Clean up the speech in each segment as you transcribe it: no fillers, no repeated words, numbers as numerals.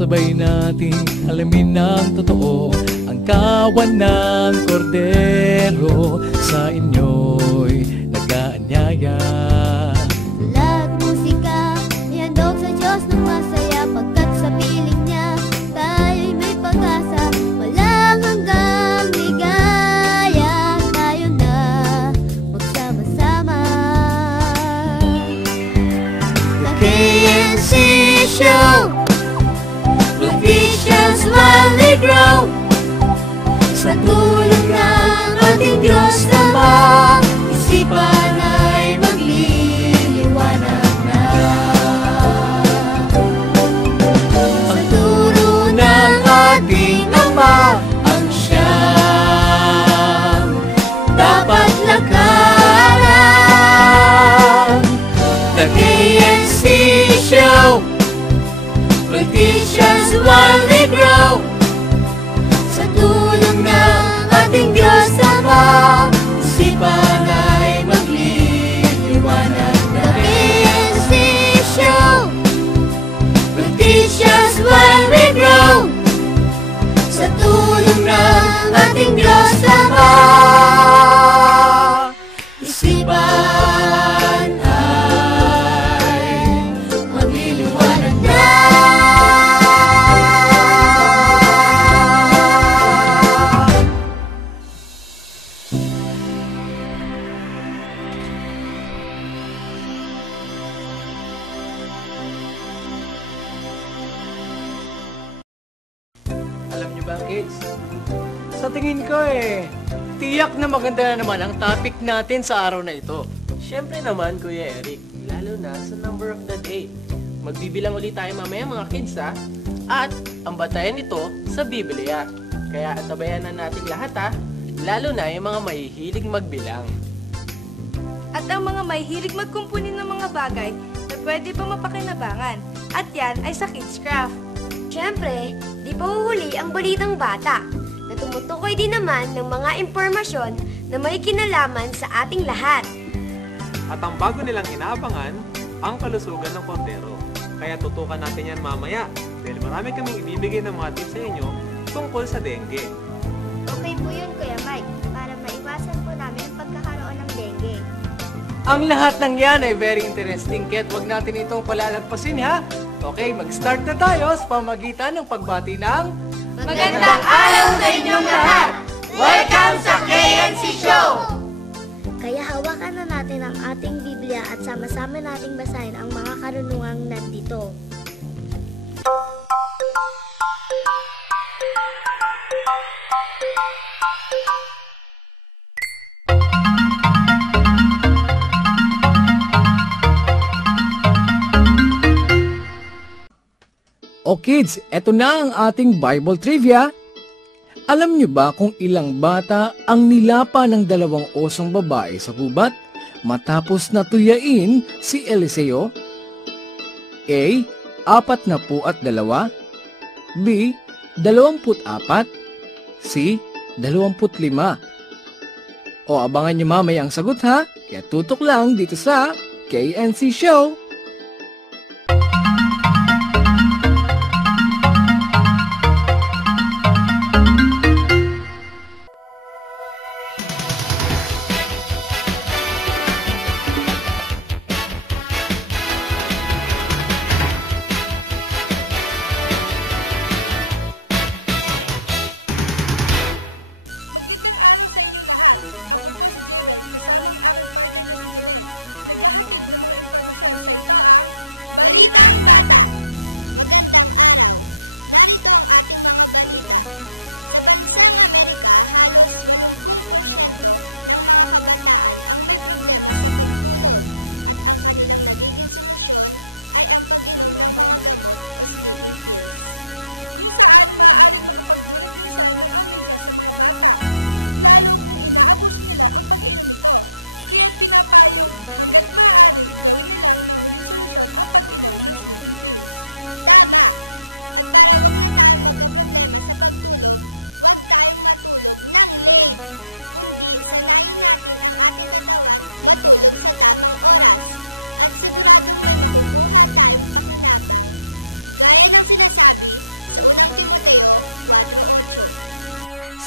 sabay nating alamin ng totoo ang kawan ng kordero. Sa inyo'y nag-aanyaya. Lahat musika, ihandog sa Diyos ng masaya, pagkat sa piling niya tayo'y may pag-asa. Walang hanggang ligaya, tayo na magsama-sama. The KNC Show, provisions while they grow. Sa tulong ng ating Diyos Ama, isipan ay magliliwanag na. Sa turo ng ating Ama, ang siyang dapat lakaran. The KNC Show, provisions while they grow. Sa tulong ng ating Diyos Ama, isipan ay magliliwanag na. KNC Show, provisions while we grow. Sa tulong ng ating Diyos Ama, isipan ay magliliwanag na. Alam niyo ba, kids? Sa tingin ko tiyak na maganda na naman ang topic natin sa araw na ito. Siyempre naman, Kuya Eric, lalo na sa number of the day. Magbibilang ulit tayo mamaya mga kids ha. At ang batayan nito sa Biblia. Kaya antabayan na natin lahat ha. Lalo na yung mga mahihilig magbilang. At ang mga mahihilig magkumpunin ng mga bagay na pwede pa mapakinabangan. At yan ay sa Kidscraft. Siyempre, di pa huhuli ang balitang bata na tumutukoy din naman ng mga impormasyon na may kinalaman sa ating lahat. At ang bago nilang inaabangan, ang kalusugan ng kordero. Kaya tutukan natin yan mamaya dahil marami kaming ibibigay ng mga tips sa inyo tungkol sa dengue. Okay po yun, Kuya Mike, para maiwasan po namin ang pagkakaroon ng dengue. Ang lahat ng yan ay very interesting, kaya wag natin itong palalagpasin ha. Okay, mag-start na tayo sa pamagitan ng pagbati ng Magandang araw sa inyong lahat! Welcome sa KNC Show! Kaya hawakan na natin ang ating Biblia at sama-sama nating basahin ang mga karunungang nandito. O kids, eto na ang ating Bible Trivia. Alam niyo ba kung ilang bata ang nilapa ng dalawang osong babae sa gubat matapos na tuyain si Eliseo? A. 42, B. 24, C. 25. O abangan niyo mamaya ang sagot ha, kaya tutok lang dito sa KNC Show.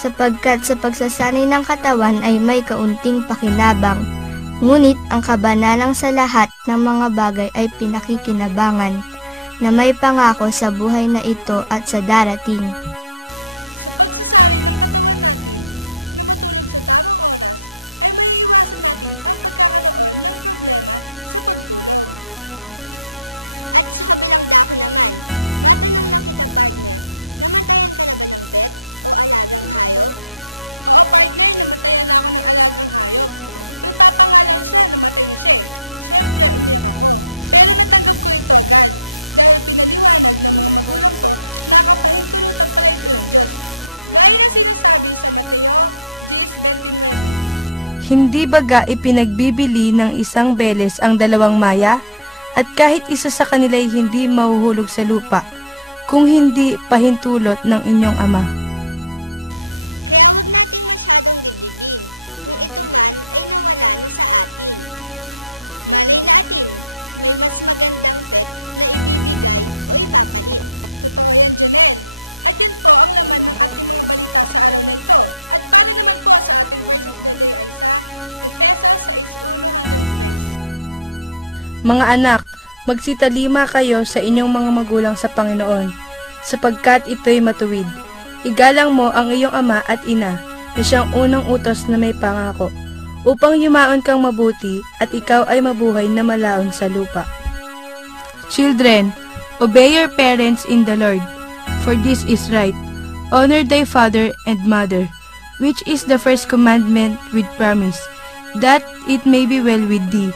sapagkat sa pagsasanay ng katawan ay may kaunting pakinabang. Ngunit ang kabanalang sa lahat ng mga bagay ay pinakikinabangan, na may pangako sa buhay na ito at sa darating. Hindi baga ipinagbibili ng isang beles ang dalawang maya? At kahit isa sa kanila ay hindi mahuhulog sa lupa, kung hindi pahintulot ng inyong ama. Mga anak, magsitalima kayo sa inyong mga magulang sa Panginoon, sapagkat ito'y matuwid. Igalang mo ang iyong ama at ina, na siyang unang utos na may pangako, upang yumaon kang mabuti at ikaw ay mabuhay na malaon sa lupa. Children, obey your parents in the Lord, for this is right. Honor thy father and mother, which is the first commandment with promise, that it may be well with thee,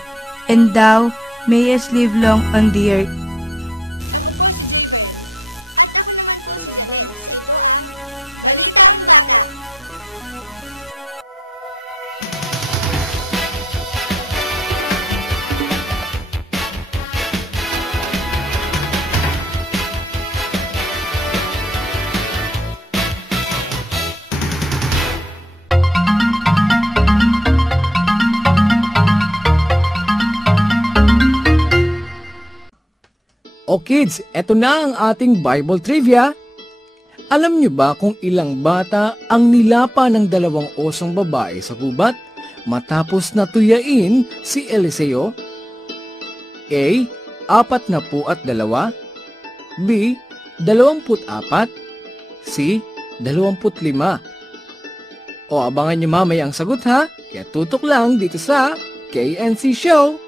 and thou mayest live long on the earth. O kids, eto na ang ating Bible Trivia. Alam niyo ba kung ilang bata ang nilapa ng dalawang osong babae sa gubat matapos na tuyain si Eliseo? A. 42, B. 24, C. 25. O abangan niyo mamaya ang sagot ha, kaya tutok lang dito sa KNC Show.